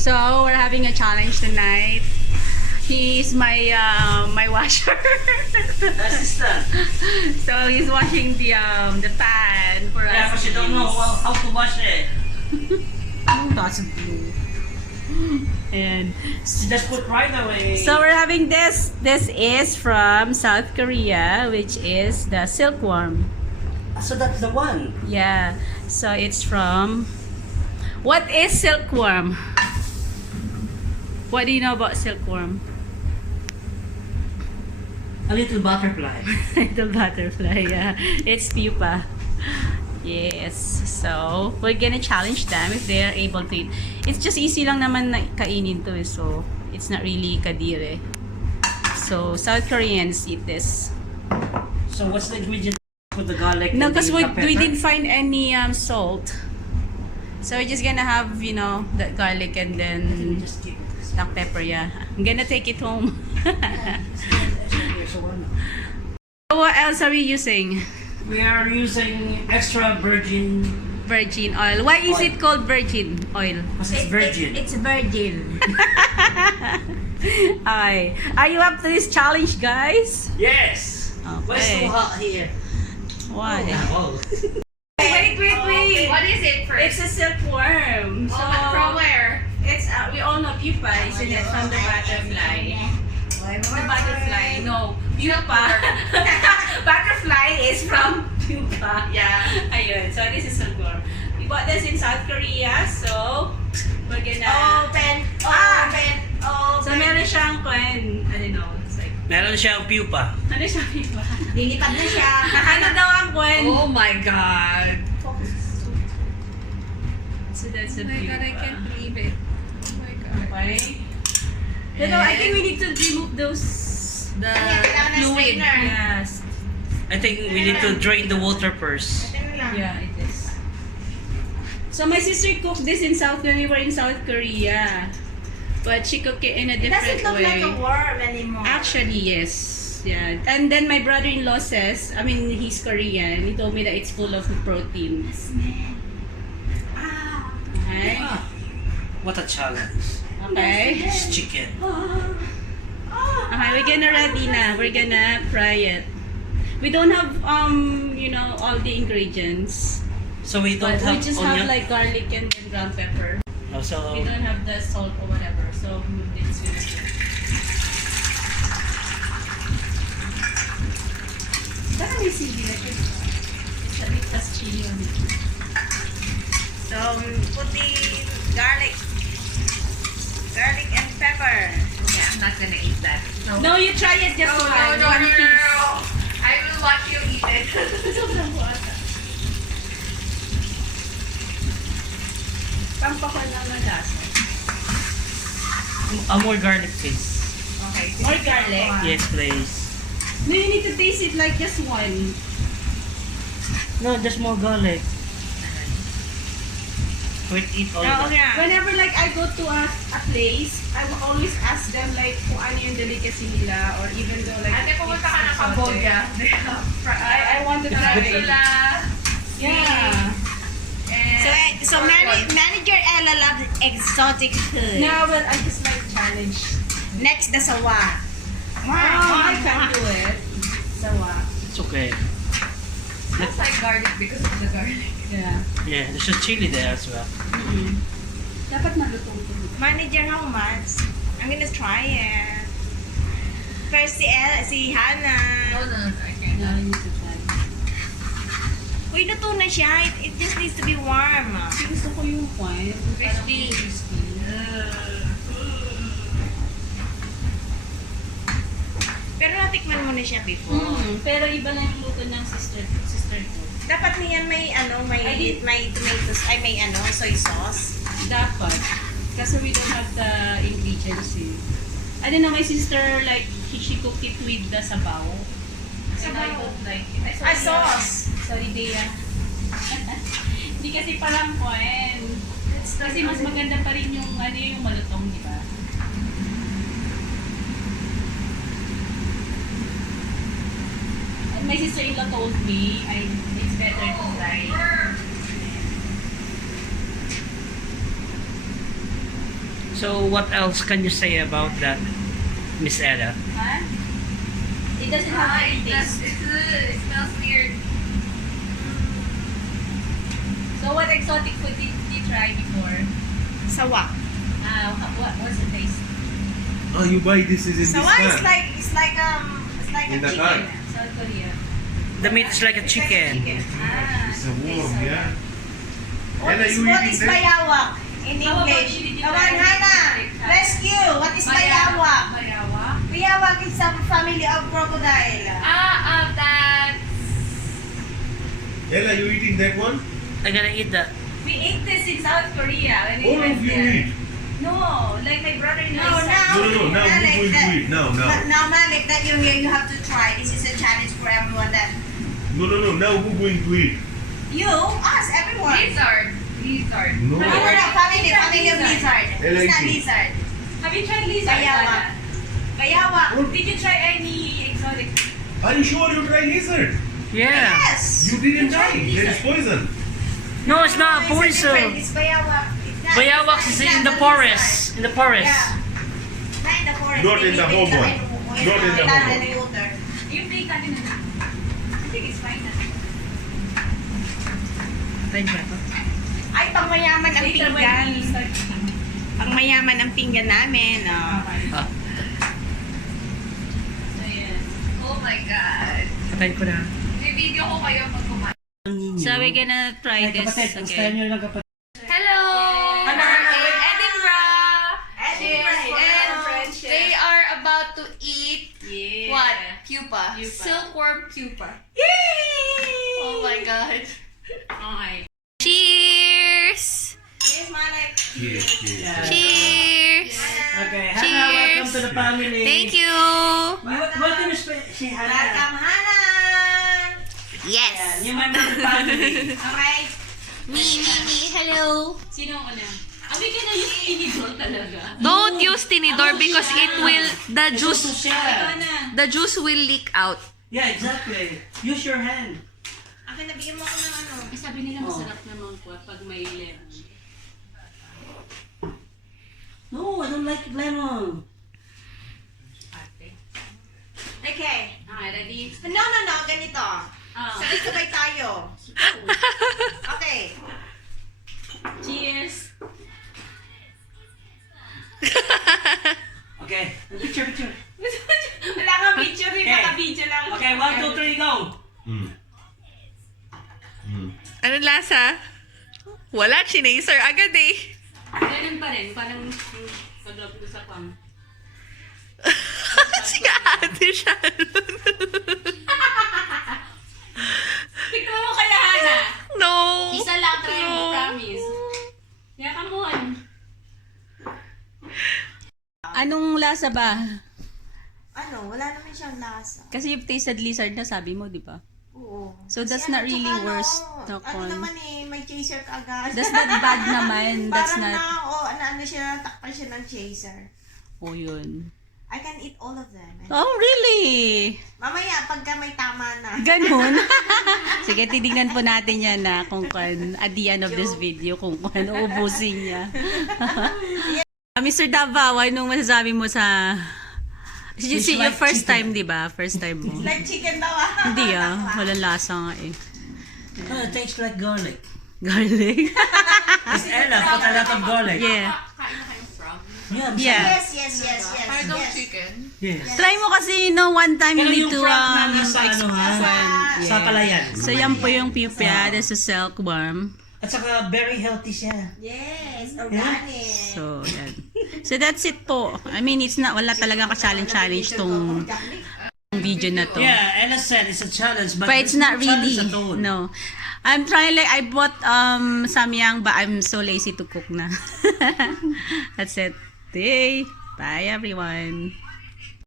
So we're having a challenge tonight. He's my my washer. Assistant. So he's washing the pan for us. Yeah, but you don't know how to wash it. That's blue. And Just put right away. so we're having this. This is from South Korea, which is the silkworm. So that's the one. Yeah. So it's from. What is silkworm? What do you know about silkworm? A little butterfly. The butterfly, yeah. It's pupa. Yes. So, we're gonna challenge them if they are able to eat. It's just easy lang naman na kainin to, so it's not really kadire. So, South Koreans eat this. So what's the ingredient for the garlic? No, and because the we pepper? didn't find any salt. So, we're just gonna have, you know, the garlic and then Just keep it. black pepper, yeah. I'm gonna take it home. So what else are we using? We are using extra virgin Virgin oil. Why is it called virgin oil? because it's virgin. It's virgin. Ay. Are you up to this challenge, guys? Yes. Why it's so Okay. hot here? Why? Oh. Wait. What is it first? It's a silkworm. So, From where? it's we all know pupa, isn't it? From the butterfly. The butterfly. No, pupa. Butterfly is from pupa. Yeah. Ayun. So this is silkworm. We bought this in South Korea, so we're gonna. Open. So meron siyang kwen. I don't know. It's like Meron siyang pupa. ano siya pupa? Lilipad na siya. Ano daw ang kwen? Oh my God. So that's the Oh my God, I pupa. can't believe it. Oh my God. Okay. Pero I think we need to remove those the kailangan ng fluid. strainer. Yes. I think we need to drain the water first. Yeah, it is. So my sister cooked this in South when we were in South Korea. But she cooked it in a It different doesn't look way. like a worm anymore. Actually, yes. Yeah. And then my brother-in-law says, I mean, he's Korean. He told me that it's full of proteins. Ah. Okay? Ah, what a challenge. Okay. It's chicken. Okay, we're gonna ready na. We're gonna fry it. We don't have you know, all the ingredients. So we don't But have we just onion. have like garlic and then ground pepper. Oh, so We don't have the salt or whatever. So it's really good. Baka may sili na siya. It's a bit as chili on it. So, put the garlic. Garlic and pepper. Yeah, I'm not gonna eat that. No, you try it just one. One piece. I will watch you eat it. Sobrang buwata. Pampakon lang na lasa. more garlic, please. Okay. More garlic? Yes, please. No, you need to taste it like just one. No, just more garlic. Wait, eat all Oh, that. yeah. Whenever like I go to a place, I will always ask them like kung ano yung delicacy nila or even though like Ate, pumunta ka ng it's Cambodia. exotic. I want to try it. Yeah. So manager Ella loves exotic food. No, but I just like challenge. Next, the sawa. Oh, I can do it. Sawa. It's okay. It's like garlic because of the garlic. Yeah. Yeah, there's a chili there as well. Dapat malutong to. Manager, how much? I'm gonna try it. First si Ella, si Hannah. No, you need to try. Uy, luto na siya. It just needs to be warm. Gusto ko yung point. Crispy. Pero natikman mo na siya before. Pero iba na yung luto ng sister ko. Dapat niyan may may tomatoes, ay may soy sauce. Dapat. Kasi we don't have the ingredients eh. I don't know, my sister like she cooked it with the sabaw. And I don't like it. Ah, sauce. Sorry, Dea. Hindi kasi parang kuen. Kasi mas maganda pa rin yung yung malutong, di ba? And my sister-in-law told me it's better to try. So what else can you say about that, Miss Ella? Huh? It doesn't have any taste. It smells weird. So what exotic food did you try before? Sawa. What's the taste? Oh, you buy this is in this Sawa is can. it's like In a the chicken. can. South Korea. The meat is like a It's like a chicken. chicken. It's a worm, yeah. What Ella, is, you what eating is that? bayawak in How about English? you? Did you Come try on, it? Hannah. Rescue. What is bayawak? Bayawak? Bayawak is some family of crocodile. That's... Ella, you eating that one? I'm gonna eat that. We ate this in South Korea when we All went of you there. eat. No, like my brother and No, I. now, No. Now Malik, who's going to eat? Now. Now, Malik, that you have to try. This is a challenge for everyone. That No. Now who's going to eat? you, us, everyone. Lizard. No. No, family of lizard. Ella It's not eating. lizard. Have you tried lizard? Bayawak. Dada? Bayawak. Did you try any exotic food? Are you sure you try lizard? Yeah. Yes. You didn't You try. tried There is lizard. poison. No, it's not No, it's a different. poison. It's bayawak. It's not- Bayawak it's is not in the lizard. forest. In the forest. Yeah. Not in the forest. Not They in the live home one. in Not in the land home and water. Yung plate natin na. I think it's fine na. Ay, pang mayaman ang Later when pinggan. we start. Pang mayaman ang pinggan namin. Oh. Ah, Ayan. Oh my God. patayin ko na. May video ko kayo pag kumain. So we're gonna try Ay, this. kapatid, gustahan nyo lang kapatid. Hello! Edinburgh! And they are about to eat Yeah. what? Pupa. Pupa. Silkworm pupa. Yay! Oh my god. Okay. Cheers! Yes, Malik. Yes. Cheers! Okay, Cheers. Hannah, welcome to the family. Thank you! Welcome si Hannah. Welcome, Hannah. Yes! Yung member of the family. Okay. Me. Hello! Sino ako na? Abi ka na yung tinidor talaga. Don't use tinidor because it will, Ito siya. the juice will leak out. Yeah, exactly. Use your hand. Akin, nabigyan mo ako ng ano. Sabi nila masarap naman po pag may lemon. No, I don't like lemon. Okay. Okay, ready? No. Ganito. Sabay-sabay tayo. Okay. Cheers! Okay, picture. Wala nga picture rin, Okay. naka-video lang. Okay, 1, 2, 3, go. Ano lasa? Wala, chinaser agad eh. Ganun pa rin, parang pag-love ko sa pang. Si ate siya. Tignan mo kaya, Hana. No. Isa lang, try mo, promise. Kaya come on. Anong lasa ba? Ano, wala naman siyang lasa. Kasi you've tasted lizard na sabi mo, di ba? Oo. So that's Kasi not really tsaka worse, ano Tokon. naman may chaser ka agad. That's not bad naman. That's Parang not... ano siya, takpan siya ng chaser. Oh, yun. I can eat all of them. Oh, really? Mamaya, pagka may tama na. Ganun. Sige, titignan po natin yan na kung kan at the end of this video kung ubusin niya. Mr. Davao, anong masasabi mo sa... It's Your like first chicken. time, di ba? First time mo. Like chicken daw ah. Hindi walang lasa nga eh. Oh, it tastes like garlic. Garlic? Miss Ella put a lot of garlic. Yeah. Yeah. Yeah. Yes. Chicken. Yes. Try mo kasi, one time Pero you need yung to frog na nasa ano ha? Yeah. Sa palayan. So, yan po yung pupa. That's a silkworm. At saka very healthy siya. Yes, organic. So, yan. So, that's it po. I mean, it's not, wala talagang ka-challenge tong video na to. Yeah, Ella said it's a challenge, but But it's not no challenge really. at all. No. I'm trying like, I bought samyang, but I'm so lazy to cook na. That's it. Bye everyone.